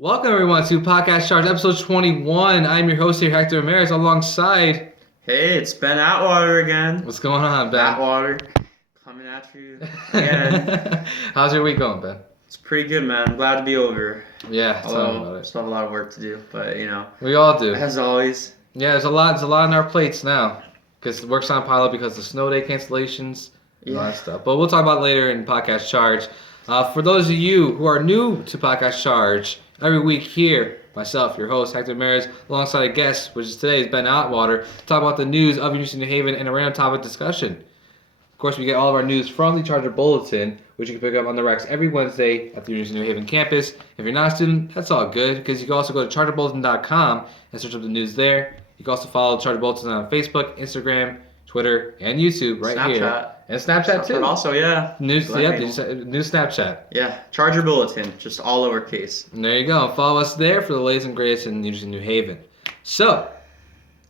Welcome everyone to Podcast Charge, episode 21. I'm your host here, Hector Ramirez, alongside... Hey, it's Ben Atwater again. What's going on, Ben? Atwater, coming at you again. How's your week going, Ben? It's pretty good, man. I'm glad to be over. Yeah, tell me about it. Still have a lot of work to do, but we all do. as always. Yeah, there's a lot on our plates now, because work's on pilot because of the snow day cancellations and all that stuff. But we'll talk about it later in Podcast Charge. For those of you who are new to Podcast Charge, every week here, myself, your host, Hector Ramirez, alongside a guest, which is today's Ben Atwater, talk about the news of University of New Haven and a random topic discussion. Of course, we get all of our news from the Charger Bulletin, which you can pick up on the Rex every Wednesday at the University of New Haven campus. If you're not a student, that's all good, because you can also go to charterbulletin.com and search up the news there. You can also follow Charter Bulletin on Facebook, Instagram, Twitter, and YouTube Snapchat. And Snapchat too. But also, yeah. New Snapchat. Yeah, Charger Bulletin, just all lowercase. And there you go. Follow us there for the latest and greatest in University of New Haven. So,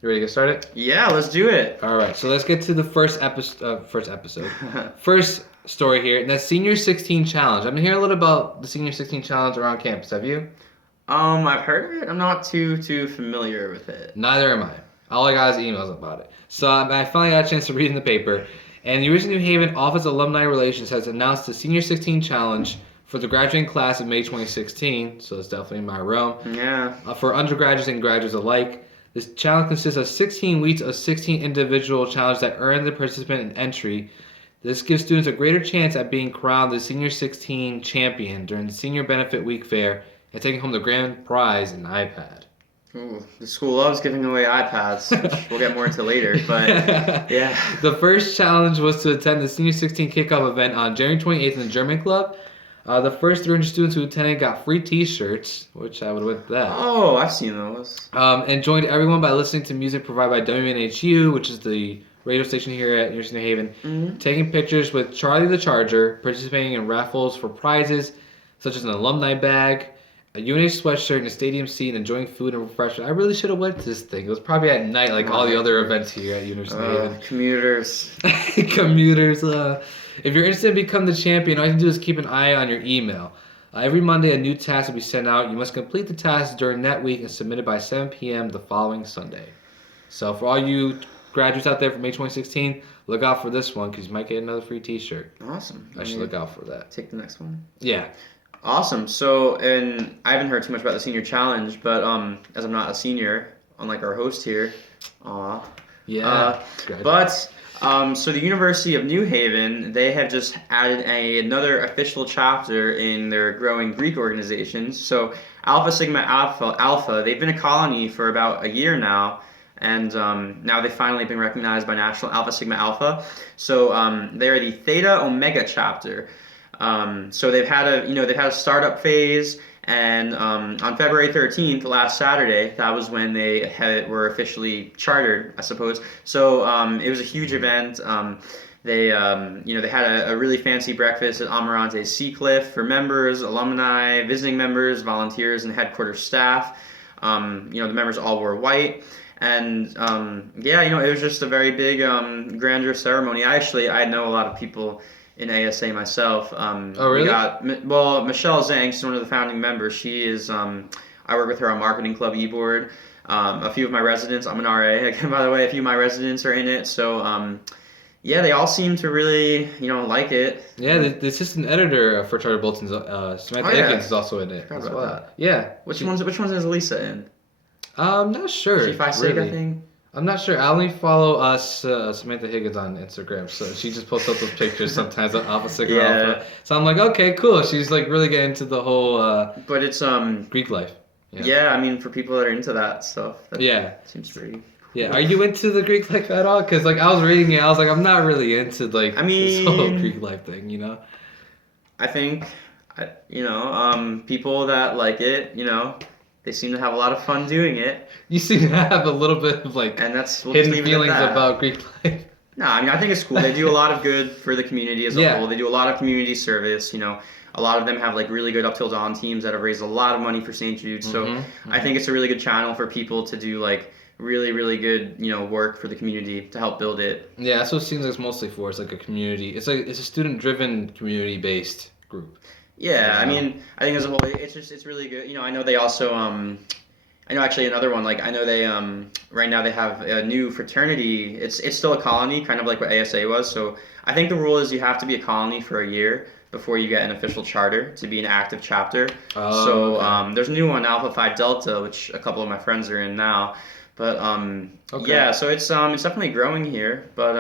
you ready to get started? Yeah, let's do it. All right, so let's get to the first episode. First story here, and that's Senior 16 Challenge. I've been hearing a little about the Senior 16 Challenge around campus. Have you? I've heard of it. I'm not too familiar with it. Neither am I. All I got is emails about it. So I finally got a chance to read in the paper. And the University of New Haven Office of Alumni Relations has announced the Senior 16 Challenge for the graduating class of May 2016. So it's definitely in my realm. Yeah. For undergraduates and graduates alike. This challenge consists of 16 weeks of 16 individual challenges that earn the participant an entry. This gives students a greater chance at being crowned the Senior 16 champion during the Senior Benefit Week Fair and taking home the grand prize, an iPad. Ooh, the school loves giving away iPads, which we'll get more into later, but yeah. The first challenge was to attend the Senior 16 kickoff event on January 28th in the German Club. The first 300 students who attended got free t-shirts, which I would have went with that. Oh, I've seen those. And joined everyone by listening to music provided by WNHU, which is the radio station here at University of New Haven, taking pictures with Charlie the Charger, participating in raffles for prizes, such as an alumni bag, a UNH sweatshirt, and a stadium seat, and enjoying food and refreshment. I really should have went to this thing. It was probably at night, like all the other events here at University of New Haven. Commuters. Commuters. If you're interested in becoming the champion, all you can do is keep an eye on your email. Every Monday, a new task will be sent out. You must complete the task during that week and submit it by 7 p.m. the following Sunday. So for all you graduates out there from May 2016, look out for this one because you might get another free t-shirt. Awesome. I should look out for that. Take the next one. Yeah. Awesome. So, and I haven't heard too much about the senior challenge, but as I'm not a senior, unlike our host here, Yeah. So the University of New Haven, they have just added another official chapter in their growing Greek organizations. So Alpha Sigma Alpha, they've been a colony for about a year now. And now they've finally been recognized by National Alpha Sigma Alpha. So they are the Theta Omega chapter. So they've had a startup phase, and on February 13th, last Saturday, that was when they were officially chartered, I suppose. So it was a huge event. They had a really fancy breakfast at Amarante Seacliff for members, alumni, visiting members, volunteers, and headquarters staff. The members all wore white. And it was just a very big, grandeur ceremony. I know a lot of people in ASA myself. Oh, really? Michelle Zhang, she's one of the founding members. She is, I work with her on Marketing Club eBoard. A few of my residents, I'm an RA, again, by the way, a few of my residents are in it. So, they all seem to really, like it. Yeah, the assistant editor for Charter Bulletins, Samantha Higgins, is also in it as well. That. Yeah. Which ones is Lisa in? I'm not sure. She Phi Sig, I think. I'm not sure. I only follow Samantha Higgins on Instagram, so she just posts up those pictures sometimes on Alpha Sigma Alpha. So I'm like, okay, cool. She's like really getting into the whole but it's Greek life. Yeah, I mean for people that are into that stuff. That seems pretty cool. Yeah, are you into the Greek life at all? Because like I was reading it, I was like, I'm not really into this whole Greek life thing, I think, people that like it, they seem to have a lot of fun doing it. You seem to have a little bit of and that's hidden feelings about Greek life. No, I think it's cool. They do a lot of good for the community as a whole. They do a lot of community service. A lot of them have really good Up Till Dawn teams that have raised a lot of money for St. Jude. So I think it's a really good channel for people to do really, really good, work for the community to help build it. Yeah, that's what it seems like it's mostly for. It's like a community. It's a student-driven, community-based group. Yeah, I Yeah. mean, I think as a whole, it's really good. You know, I know they also I know actually another one. Like I know they right now they have a new fraternity. It's still a colony, kind of like what ASA was. So I think the rule is you have to be a colony for a year before you get an official charter to be an active chapter. Oh, So okay. there's a new one, Alpha Phi Delta, which a couple of my friends are in now. But Okay. yeah, so it's definitely growing here. But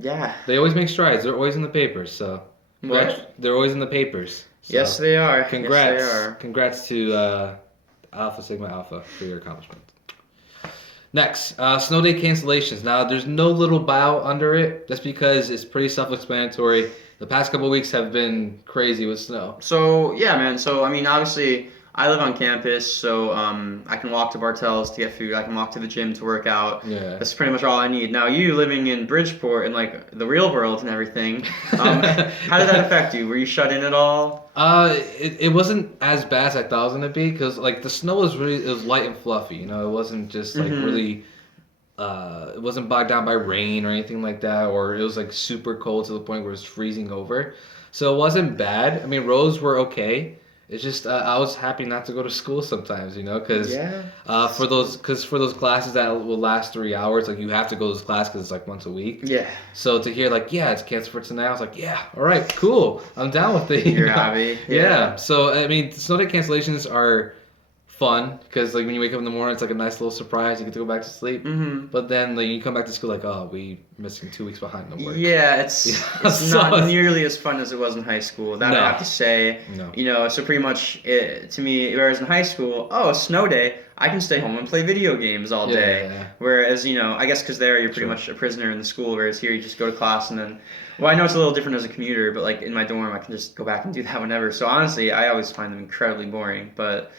yeah. They always make strides. They're always in the papers. So, What? they're always in the papers. Yes, So, they are. Yes, they congrats, are. congrats to Alpha Sigma Alpha for your accomplishment. Next, snow day cancellations. Now, there's no little bow under it, just because it's pretty self-explanatory. The past couple weeks have been crazy with snow. So yeah, man. So I mean, obviously, I live on campus, so I can walk to Bartell's to get food. I can walk to the gym to work out. Yeah. That's pretty much all I need. Now, you living in Bridgeport and like the real world and everything, how did that affect you? Were you shut in at all? It wasn't as bad as I thought it was gonna be, because like the snow was really, it was light and fluffy. You know, it wasn't just like Mm-hmm. really. It wasn't bogged down by rain or anything like that, or it was like super cold to the point where it was freezing over. So it wasn't bad. I mean, roads were okay. It's just I was happy not to go to school sometimes, you know, because Yeah. for those classes that will last 3 hours, like you have to go to this class because it's like once a week. Yeah. So to hear like, yeah, it's canceled for tonight, I was like, yeah, all right, cool, I'm down with it. You're know? happy. Yeah. So I mean, snow day cancellations are fun because like when you wake up in the morning, it's like a nice little surprise. You get to go back to sleep. Mm-hmm. But then like you come back to school like, oh, we missing 2 weeks behind the work. Yeah, it's Yeah, it's so not it's- nearly as fun as it was in high school. That No. I have to say. No. You know, so pretty much to me, whereas in high school, oh, snow day, I can stay home and play video games all day. Yeah. Whereas, you know, I guess because there you're pretty Sure. much a prisoner in the school, whereas here you just go to class and then, well, I know it's a little different as a commuter, but like in my dorm, I can just go back and do that whenever. So honestly, I always find them incredibly boring. But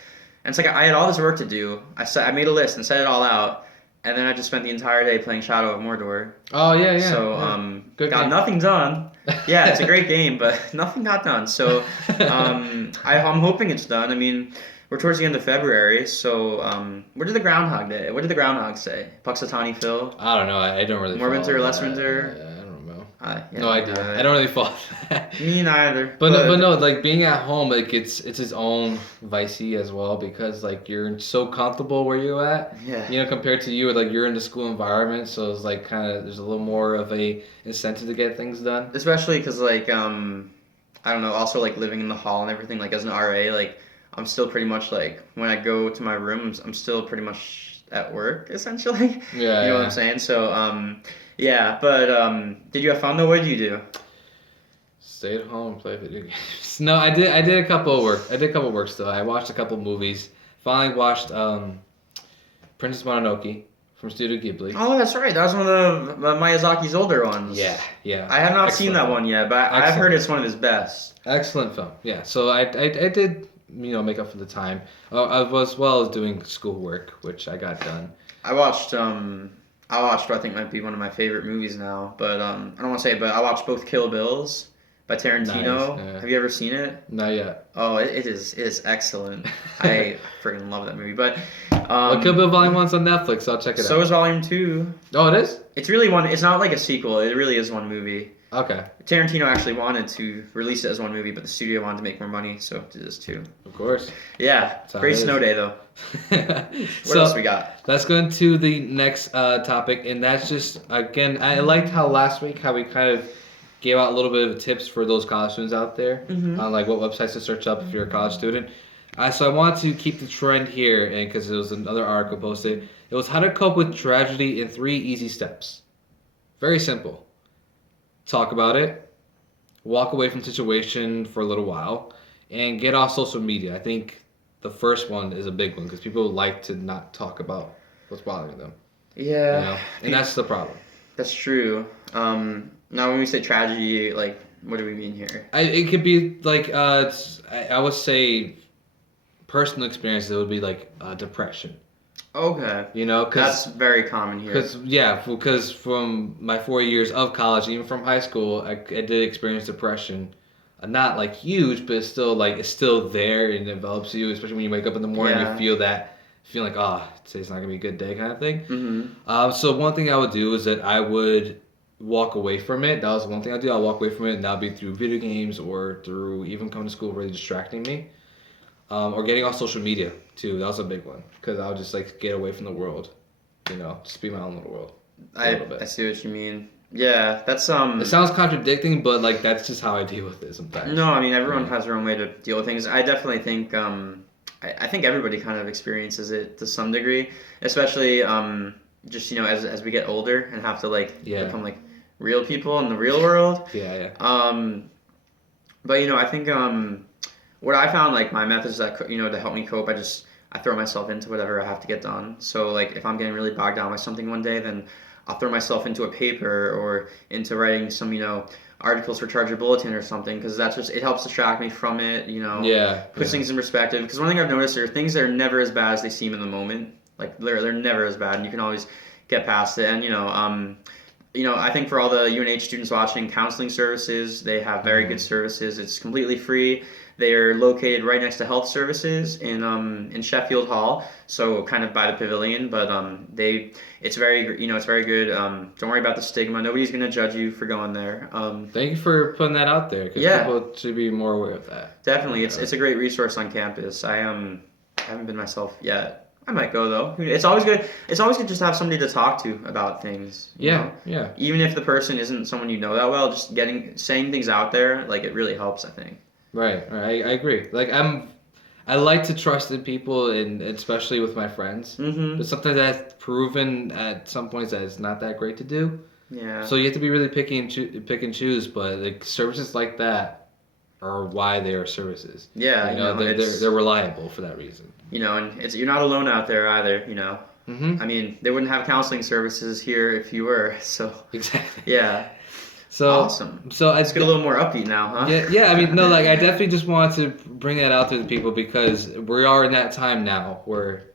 and it's like I had all this work to do. I made a list and set it all out, and then I just spent the entire day playing Shadow of Mordor. Oh yeah. So yeah. Good got game. nothing done. Yeah, it's a great game, but nothing got done. So I'm hoping it's done. I mean, we're towards the end of February, so what did the Groundhog Day? What did the Groundhog say? Puxatawny Phil? I don't know. I don't really. More follow winter, less that. winter? I don't know. Yeah, No idea. I don't really follow that. Me neither. But no, like being at home, like it's its own vicey as well, because like you're so comfortable where you're at. Yeah. You know, compared to you, like you're in the school environment, so it's like kind of there's a little more of a incentive to get things done. Especially because like I don't know. Also like living in the hall and everything. Like as an RA, like I'm still pretty much like when I go to my room, I'm still pretty much at work essentially. Yeah. You know what I'm saying? So yeah. But did you have fun though? What did you do? Stay at home and play video games. No, I did a couple of work. I did a couple of work still. I watched a couple of movies. Finally watched Princess Mononoke from Studio Ghibli. Oh, that's right. That was one of the Miyazaki's older ones. Yeah. I have not seen that one yet, but I've heard it's one of his best. Excellent film. Yeah. So I did make up for the time. As well as doing schoolwork, which I got done. I watched what I think might be one of my favorite movies now, but I don't want to say it, but I watched both Kill Bills by Tarantino. Nice, yeah. Have you ever seen it? Not yet. Oh, it is excellent. I freaking love that movie. But Kill Bill Volume 1's on Netflix. So I'll check it so out. is Volume 2. Oh, it is? It's really one. It's not like a sequel. It really is one movie. Okay. Tarantino actually wanted to release it as one movie, but the studio wanted to make more money, so it did this too. Of course. Yeah, how great it snow is. day though. What So else we got? let's go into the next topic, and that's just again, I liked how last week how we kind of gave out a little bit of tips for those college students out there on like what websites to search up if you're a college student. So I want to keep the trend here, and because it was another article posted, it was how to cope with tragedy in 3 easy steps. Very simple. Talk about it, walk away from the situation for a little while, and get off social media. I think the first one is a big one because people like to not talk about what's bothering them. Yeah, You know? And that's the problem. that's true. Now when we say tragedy, like, what do we mean here? It could be like I would say personal experience. It would be like depression. Okay, You know, that's very common here. because from my 4 years of college, even from high school, I did experience depression. Not like huge, but it's still there and it envelops you, especially when you wake up in the morning and Yeah. you feel that feeling like, today's not gonna be a good day kind of thing. Mm-hmm. So one thing I would do is that I would walk away from it. That was one thing I do. I'll walk away from it, and that'll be through video games or through even coming to school really distracting me. Or getting off social media too. That was a big one because I'll just like get away from the world, just be my own little world. I see what you mean. Yeah, that's It sounds contradicting, but like that's just how I deal with it sometimes. No, I mean everyone has their own way to deal with things. I definitely think I think everybody kind of experiences it to some degree, especially just as we get older and have to become like real people in the real world. Yeah. But I think what I found, like, my methods that to help me cope, I throw myself into whatever I have to get done. So like if I'm getting really bogged down by something one day, then I'll throw myself into a paper or into writing some articles for Charger Bulletin or something, because it helps distract me from it. Puts things in perspective. Because one thing I've noticed are things that are never as bad as they seem in the moment. Like they're never as bad, and you can always get past it. And I think for all the UNH students watching, counseling services, they have very good services. It's completely free. They are located right next to health services in Sheffield Hall, so kind of by the pavilion. But it's very good. Don't worry about the stigma. Nobody's gonna judge you for going there. Thank you for putting that out there. Because people should be more aware of that. Definitely, it's a great resource on campus. I haven't been myself yet. I might go though. It's always good. It's always good just to have somebody to talk to about things. You know? Even if the person isn't someone you know that well, just saying things out there, like, it really helps, I think. Right. I agree. Like I like to trust in people, and especially with my friends. Mm-hmm. But sometimes that's proven at some points that it's not that great to do. Yeah. So you have to be really pick and choose. But like services like that are why they are services. Yeah. They're reliable for that reason. And you're not alone out there either. Mm-hmm. I mean, they wouldn't have counseling services here if you were. So. Exactly. Yeah. So awesome. So let's get a little more upbeat now, huh? Yeah. I mean, no, like I definitely just want to bring that out to the people because we are in that time now where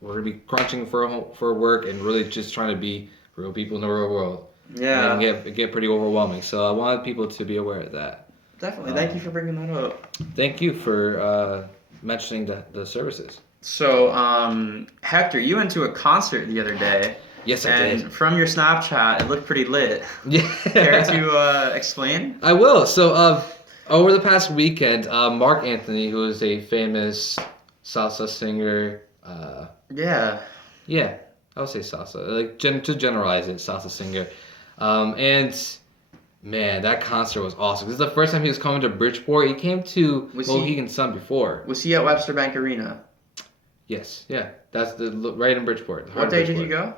we're gonna be crunching for work and really just trying to be real people in the real world. Yeah. And get pretty overwhelming. So I wanted people to be aware of that. Definitely. Thank you for bringing that up. Thank you for mentioning the services. So, Hector, you went to a concert the other day. Yes, I did. And from your Snapchat, it looked pretty lit. Yeah. Care to explain? I will. So, over the past weekend, Mark Anthony, who is a famous salsa singer. Yeah, I would say salsa. Like to generalize it, salsa singer. And man, that concert was awesome. This is the first time he was coming to Bridgeport. He came to Mohegan Sun before. Was he at Webster Bank Arena? Yes, yeah. That's right in Bridgeport. What day did you go?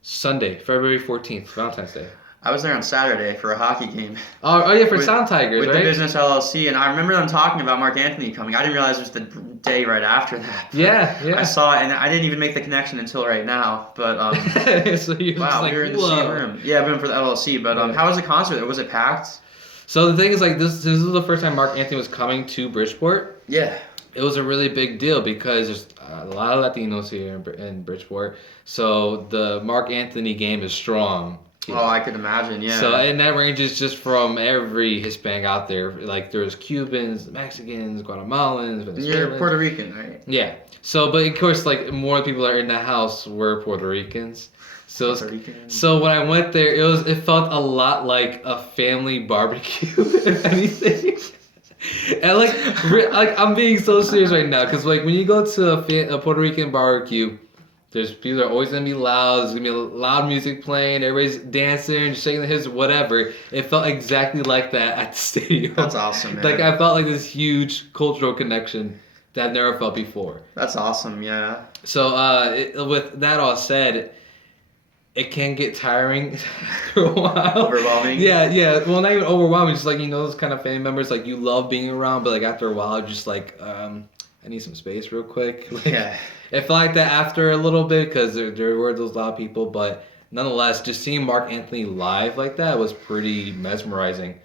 Sunday, February 14th, Valentine's Day. I was there on Saturday for a hockey game. Oh yeah, for Sound Tigers, with right? With the Business LLC, and I remember them talking about Mark Anthony coming. I didn't realize it was the day right after that. Yeah. I saw it, and I didn't even make the connection until right now. But so we were in the same room. Yeah, I've been for the LLC. But how was the concert? Was it packed? So the thing is, like, this is the first time Mark Anthony was coming to Bridgeport. Yeah. It was a really big deal because there's a lot of Latinos here in Bridgeport. So the Mark Anthony game is strong. Oh, I could imagine, yeah. So, and that ranges just from every Hispanic out there. Like, there's Cubans, Mexicans, Guatemalans, Venezuelans. You're Puerto Rican, right? Yeah. So, but of course, like, more people that are in the house were Puerto Ricans. So, so when I went there, it felt a lot like a family barbecue, if anything. And like I'm being so serious right now, because like when you go to a Puerto Rican barbecue, there's people that are always gonna be loud. There's gonna be loud music playing. Everybody's dancing, shaking their hips, whatever. It felt exactly like that at the stadium. That's awesome, man. Like I felt like this huge cultural connection that I've never felt before. That's awesome, yeah. So with that all said, it can get tiring after a while. Overwhelming? Yeah. Well, not even overwhelming. Just like, those kind of family members, like, you love being around, but like after a while, just like, I need some space real quick. Like, yeah. It felt like that after a little bit because there were those loud people, but nonetheless, just seeing Mark Anthony live like that was pretty mesmerizing.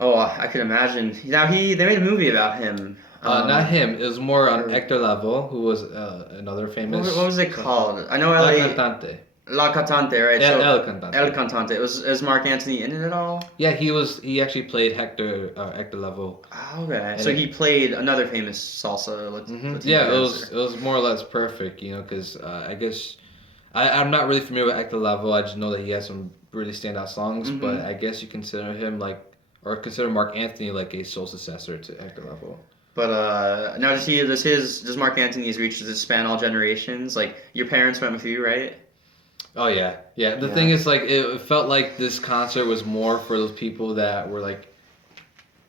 Oh, I could imagine. Now they made a movie about him. Not him. It was more on Hector Lavoe, who was another famous. What was it called? I know La Cantante. La Cantante, right? El Cantante. El Cantante. Was Mark Anthony in it at all? Yeah, he actually played Hector Lavoe. Okay. So he played another famous salsa. Yeah, it was more or less perfect, because I guess I'm not really familiar with Hector Lavoe. I just know that he has some really standout songs, Mm-hmm. but I guess you consider him or consider Mark Anthony like a soul successor to Hector Lavoe. But now does Mark Anthony's reach, does it span all generations? Like your parents went with you, right? Oh yeah, yeah. The Yeah. thing is, like, it felt like this concert was more for those people that were like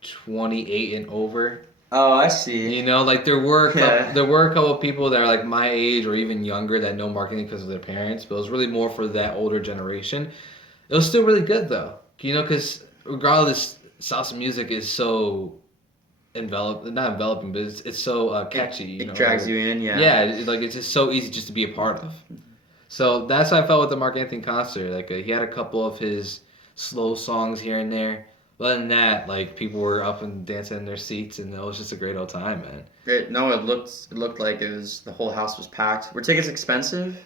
28 and over. Oh, I see. You know, like there were Yeah. there were a couple of people that are like my age or even younger that know marketing because of their parents, but it was really more for that older generation. It was still really good though, you know, because regardless, salsa music is so not enveloping, but it's so catchy. You It know, drags you in, yeah. yeah, like it's just so easy just to be a part of. So that's how I felt with the Mark Anthony concert. Like he had a couple of his slow songs here and there. But other than that, like people were up and dancing in their seats, and it was just a great old time, man. No, it looked like the whole house was packed. Were tickets expensive?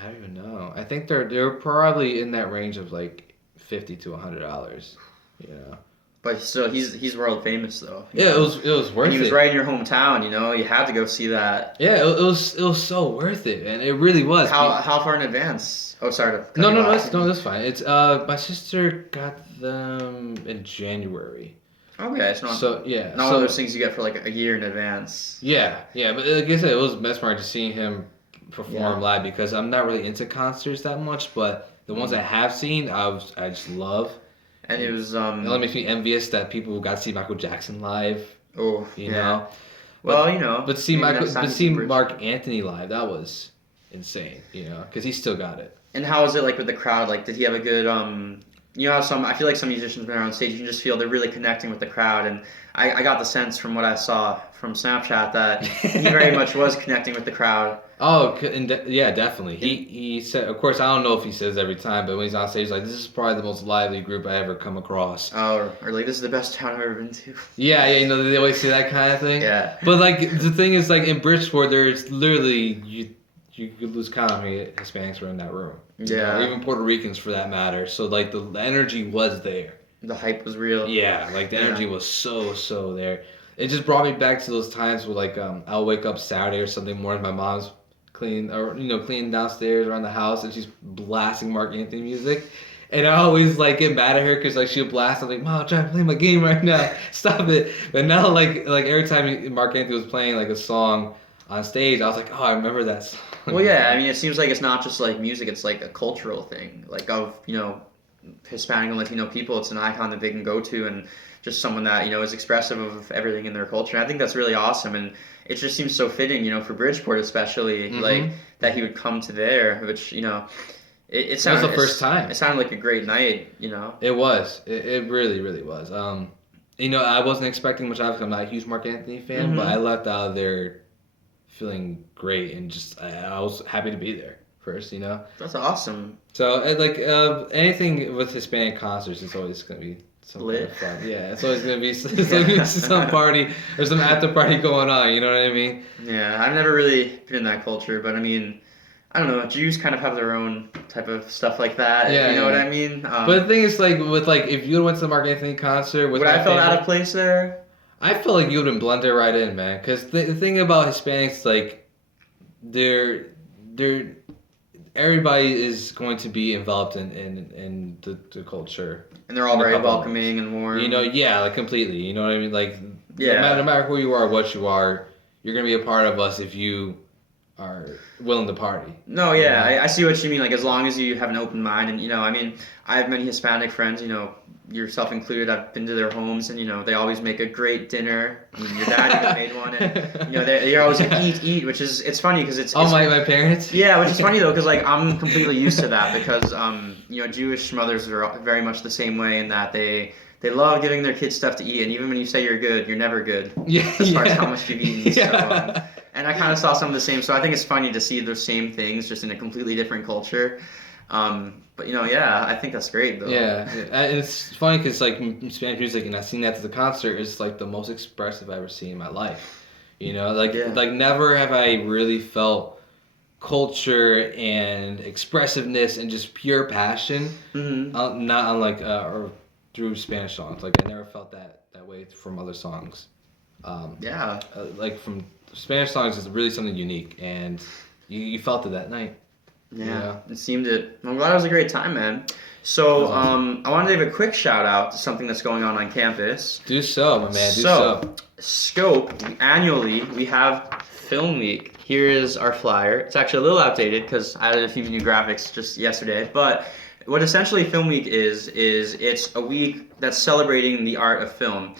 I don't even know. I think they're probably in that range of like $50 to $100. You know. But still, he's world famous though. Yeah, it was worth And he was it. right in your hometown. You had to go see that. Yeah, it was so worth it, and it really was. How far in advance? Oh, sorry to cut No, you no, no, off. that's fine. It's my sister got them in January. Okay, it's So yeah, not one of those things you get for like a year in advance. Yeah, but like I said, it was mesmerizing seeing him perform Yeah. live because I'm not really into concerts that much, but the ones I have seen, I just love. And it was It only makes me envious that people got to see Michael Jackson live. oh You yeah. know. Well, But to see maybe next time you can bridge. Mark Anthony live, that was insane. You know, because he still got it. And how was it like with the crowd? Like, did he have a good You know how I feel like some musicians when they're on stage, you can just feel they're really connecting with the crowd, and I got the sense from what I saw from Snapchat that he very much was connecting with the crowd. Oh, yeah, definitely. He said, of course, I don't know if he says every time, but when he's on stage, he's like, this is probably the most lively group I ever come across. Oh, or like, this is the best town I've ever been to. Yeah, you know, they always say that kind of thing. Yeah. But like the thing is, like in Bridgeport, there's literally you could lose count how many Hispanics were in that room. Yeah. Or even Puerto Ricans for that matter. So like the energy was there. The hype was real. Yeah, like the energy was so there. It just brought me back to those times where like I'll wake up Saturday or Sunday morning, my mom's cleaning downstairs around the house, and she's blasting Mark Anthony music. And I always like get mad at her because like she'll blast. I'm like, Mom, I'm trying to play my game right now. Stop it. But now like every time Mark Anthony was playing like a song on stage, I was like, oh, I remember that song. Well, yeah, I mean, it seems like it's not just like music; it's like a cultural thing. Like of Hispanic and Latino people, it's an icon that they can go to, and just someone that is expressive of everything in their culture. And I think that's really awesome, and it just seems so fitting, for Bridgeport especially, like that he would come to there, which it sounded, It was the first time. It sounded like a great night, It was. It really, really was. I wasn't expecting much out of it. I'm not a huge Mark Anthony fan, but I left out of there feeling great, and just I was happy to be there first. That's awesome. So anything with Hispanic concerts, it's always gonna be some kind of fun. Yeah, it's always gonna be some party or some after party going on. You know what I mean? Yeah, I've never really been in that culture, but I mean, I don't know. Jews kind of have their own type of stuff like that. Yeah, you know what I mean? But the thing is, like if you went to the Mark Anthony concert, would I felt out of place there? I feel like you would have blended right in, man. Because the thing about Hispanics, like, they're everybody is going to be enveloped in the culture. And they're all very welcoming and warm. Like completely. You know what I mean? Like, yeah. No matter who you are, what you are, you're gonna be a part of us if you are willing to party. No, yeah, I see what you mean. Like, as long as you have an open mind, and I mean, I have many Hispanic friends. Yourself included. I've been to their homes, and they always make a great dinner. I mean, your dad even made one, and they're always like eat, which is it's funny because it's my parents. Yeah, which is funny though because like I'm completely used to that because Jewish mothers are very much the same way in that they love giving their kids stuff to eat, and even when you say you're good, you're never good. As far as how much you've eaten. Yeah. So, and I kind of saw some of the same. So I think it's funny to see the same things just in a completely different culture. But I think that's great though. Yeah, and it's funny because like Spanish music, and I've seen that to the concert, is like the most expressive I've ever seen in my life. Like never have I really felt culture and expressiveness and just pure passion. Not unlike or through Spanish songs. Like I never felt that way from other songs. Like from Spanish songs is really something unique, and you felt it that night. Yeah, it seemed it. I'm glad it was a great time, man. So, Awesome. I wanted to give a quick shout out to something that's going on campus. Do so, my man. Do so. Scope, annually, we have Film Week. Here is our flyer. It's actually a little outdated because I added a few new graphics just yesterday. But what essentially Film Week is it's a week that's celebrating the art of film.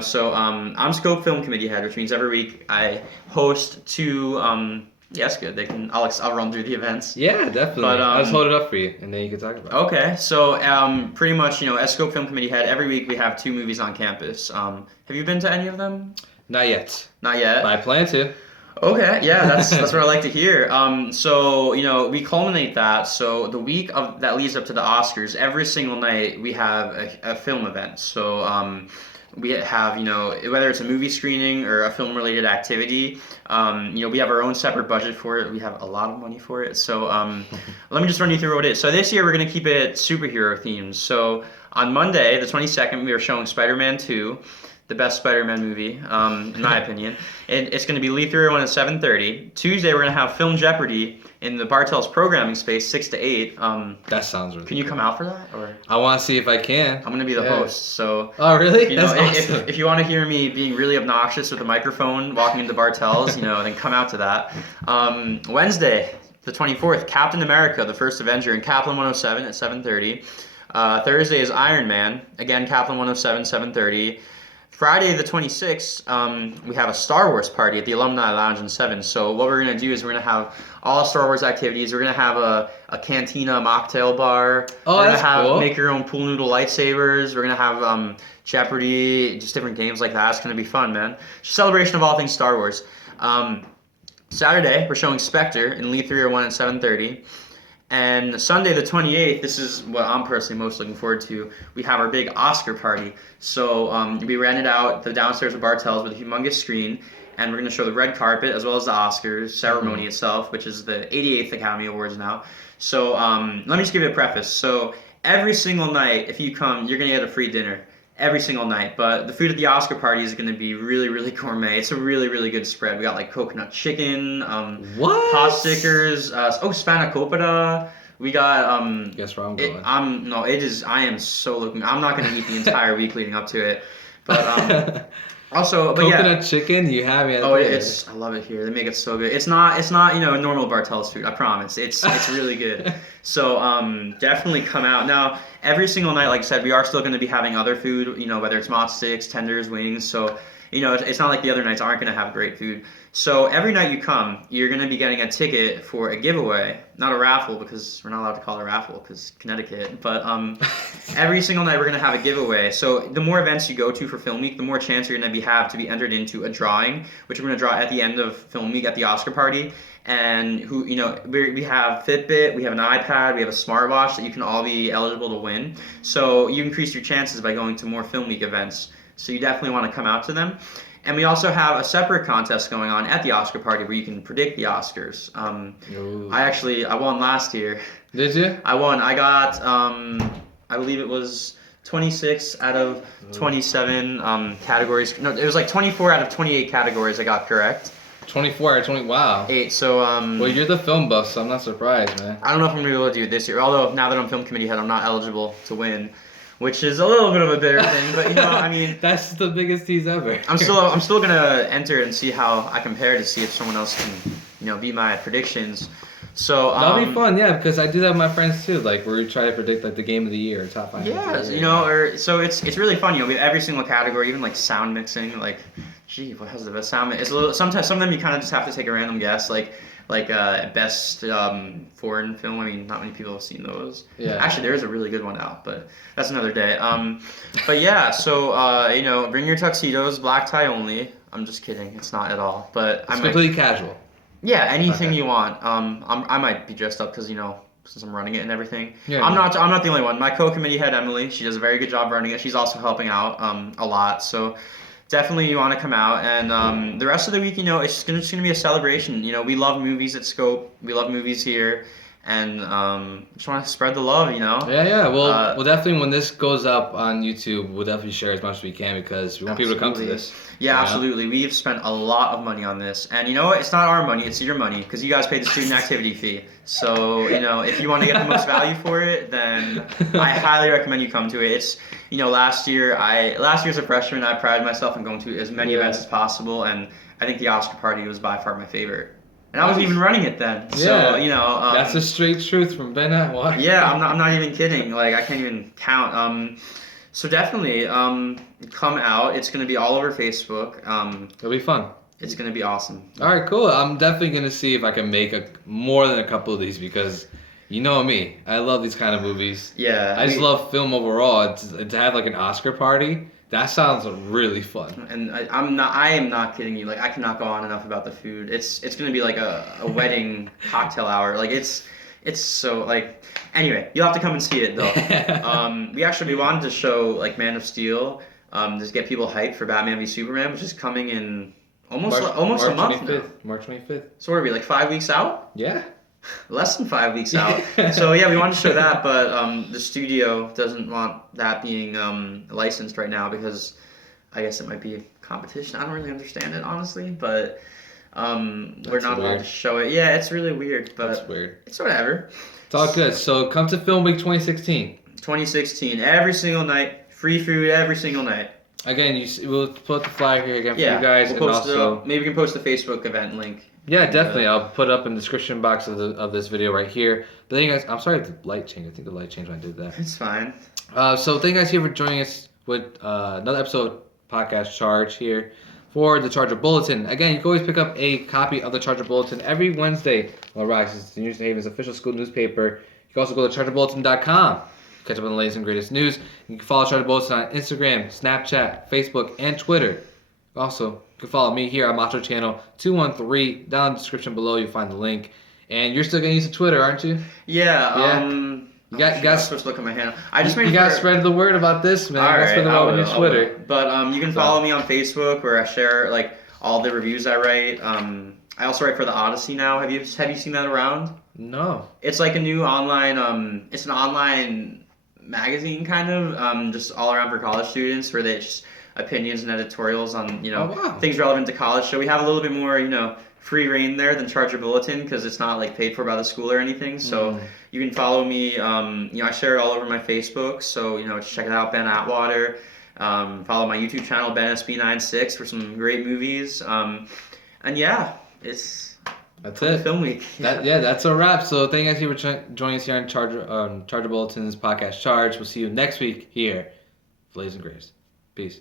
So I'm Scope Film Committee head, which means every week I host two. Yeah, that's good. I'll run through the events. Yeah, definitely. But, I'll just hold it up for you, and then you can talk about it. Okay, so pretty much, as Scope Film Committee head, every week we have 2 movies on campus. Have you been to any of them? Not yet. Not yet. But I plan to. Okay, yeah, that's what I like to hear. So we culminate that. So the week that leads up to the Oscars, every single night we have a film event. So we have whether it's a movie screening or a film related activity. We have our own separate budget for it. We have a lot of money for it. So let me just run you through what it is. So this year we're gonna keep it superhero themed. So on Monday, the 22nd, we are showing Spider-Man 2. The best Spider-Man movie, in my opinion. It's going to be Lee 301 at 7:30. Tuesday, we're going to have Film Jeopardy in the Bartell's programming space, 6 to 8. That sounds really Can you cool. come out for that? Or I want to see if I can. I'm going to be the host. So, oh, really? That's awesome. if you want to hear me being really obnoxious with a microphone walking into Bartell's, then come out to that. Wednesday, the 24th, Captain America, the First Avenger, in Kaplan 107 at 7:30. Thursday is Iron Man, again, Kaplan 107, 7:30. Friday the 26th, we have a Star Wars party at the Alumni Lounge in 7. So what we're going to do is we're going to have all Star Wars activities. We're going to have a cantina mocktail bar. Oh, we're that's going to have cool. make your own pool noodle lightsabers. We're going to have Jeopardy, just different games like that. It's going to be fun, man. Just celebration of all things Star Wars. Saturday, we're showing Spectre in Lee 301 at 7:30. And Sunday the 28th, this is what I'm personally most looking forward to. We have our big Oscar party. So we rented out the downstairs of Bartell's with a humongous screen, and we're going to show the red carpet as well as the Oscars ceremony itself, which is the 88th Academy Awards now. So let me just give you a preface. So every single night, if you come, you're going to get a free dinner. Every single night, but the food at the Oscar party is going to be really, really gourmet. It's a really, really good spread. We got like coconut chicken, pot stickers, spanakopita. We got Guess where I'm going. I am so looking. I'm not going to eat the entire week leading up to it, but also, but coconut chicken, you have me at I love it here. They make it so good. It's not normal Bartell's food. I promise. It's really good. So definitely come out. Now every single night, like I said, we are still going to be having other food. Whether it's mozz sticks, tenders, wings. So it's not like the other nights aren't going to have great food. So every night you come, you're going to be getting a ticket for a giveaway, not a raffle because we're not allowed to call it a raffle because Connecticut. But every single night we're going to have a giveaway. So the more events you go to for Film Week, the more chance you're going to have to be entered into a drawing, which we're going to draw at the end of Film Week at the Oscar party. And we have Fitbit, we have an iPad, we have a smartwatch that you can all be eligible to win. So you increase your chances by going to more Film Week events. So you definitely want to come out to them. And we also have a separate contest going on at the Oscar party where you can predict the Oscars. I won last year. Did you? I won. I got, I believe it was 26 out of 27 categories. No, it was like 24 out of 28 categories I got correct. 24 out of 20. Wow. 8. So well, you're the film buff, so I'm not surprised, man. I don't know if I'm gonna be able to do it this year. Although now that I'm film committee head, I'm not eligible to win, which is a little bit of a bitter thing. But I mean, that's the biggest tease ever. I'm still gonna enter and see how I compare to see if someone else can beat my predictions. So that'll be fun, yeah, because I do that with my friends too. Like we try to predict like the game of the year, or top 5. Yeah, so it's really fun. We have every single category, even like sound mixing. Like, gee, what has the best sound? It's a little. Sometimes some of them you kind of just have to take a random guess. Like best foreign film. I mean, not many people have seen those. Yeah. Actually, there is a really good one out, but that's another day. But yeah, so bring your tuxedos, black tie only. I'm just kidding. It's not at all. But it's completely casual. Yeah, anything you want. I might be dressed up because since I'm running it and everything. Yeah, I'm not the only one. My co-committee head Emily, she does a very good job running it. She's also helping out a lot. So definitely you want to come out. And the rest of the week, it's just gonna be a celebration. We love movies at Scope. We love movies here. and just want to spread the love, you know. Yeah. Well, definitely when this goes up on YouTube, we'll definitely share as much as we can because we want people to come to this. Yeah, absolutely. We've spent a lot of money on this, and you know what? It's not our money; it's your money because you guys paid the student activity fee. So you know, if you want to get the most value for it, then I highly recommend you come to it. It's last year as a freshman, I prided myself on going to as many events as possible, and I think the Oscar party was by far my favorite. And I wasn't even running it then. So, that's the straight truth from Ben Atwater. Yeah, I'm not even kidding. Like, I can't even count. So definitely, come out. It's going to be all over Facebook. It'll be fun. It's going to be awesome. All right, cool. I'm definitely going to see if I can make more than a couple of these because you know me. I love these kind of movies. Yeah. I just love film overall. To have like an Oscar party, that sounds really fun. And I am not kidding you. Like, I cannot go on enough about the food. It's going to be like a wedding cocktail hour. Like, it's so, like, anyway, you'll have to come and see it though. We wanted to show like Man of Steel, just get people hyped for Batman v Superman, which is coming in almost a month now. March 25th. So what are we, like 5 weeks out? Yeah. Less than 5 weeks out. So yeah, we wanted to show that, but the studio doesn't want that being licensed right now because I guess it might be competition. I don't really understand it honestly, but we're not allowed to show it. Yeah, it's really weird, but that's weird. It's whatever. It's all good. So come to Film Week 2016. 2016, every single night, free food every single night. Again, we'll put the flyer here again for you guys, we'll post maybe we can post the Facebook event link. Yeah, definitely. I'll put it up in the description box of this video right here. But thank you guys. I'm sorry if the light changed. I think the light changed when I did that. It's fine. So thank you guys here for joining us with another episode of Podcast Charge here for the Charger Bulletin. Again, you can always pick up a copy of the Charger Bulletin every Wednesday while it rises. It's the New Haven's official school newspaper. You can also go to chargerbulletin.com. Catch up on the latest and greatest news. You can follow Charger Bulletin on Instagram, Snapchat, Facebook, and Twitter. Also, you can follow me here on Macho Channel 213. Down in the description below, you'll find the link. And you're still going to use the Twitter, aren't you? Yeah. You got supposed to look at my hand. You got to spread the word about this, man. All right, spread the word on your Twitter. But you can follow me on Facebook where I share like all the reviews I write. I also write for the Odyssey now. Have you seen that around? No. It's like a new online. It's an online magazine kind of, just all around for college students where they just opinions and editorials on things relevant to college. So we have a little bit more free reign there than Charger Bulletin because it's not like paid for by the school or anything. So you can follow me. I share it all over my Facebook. So just check it out, Ben Atwater. Follow my YouTube channel, Ben SB96 for some great movies. And yeah, that's it. Film week. That's a wrap. So thank you guys for joining us here on Charger Bulletin's podcast Charge. We'll see you next week here. Blaze and Grace. Peace.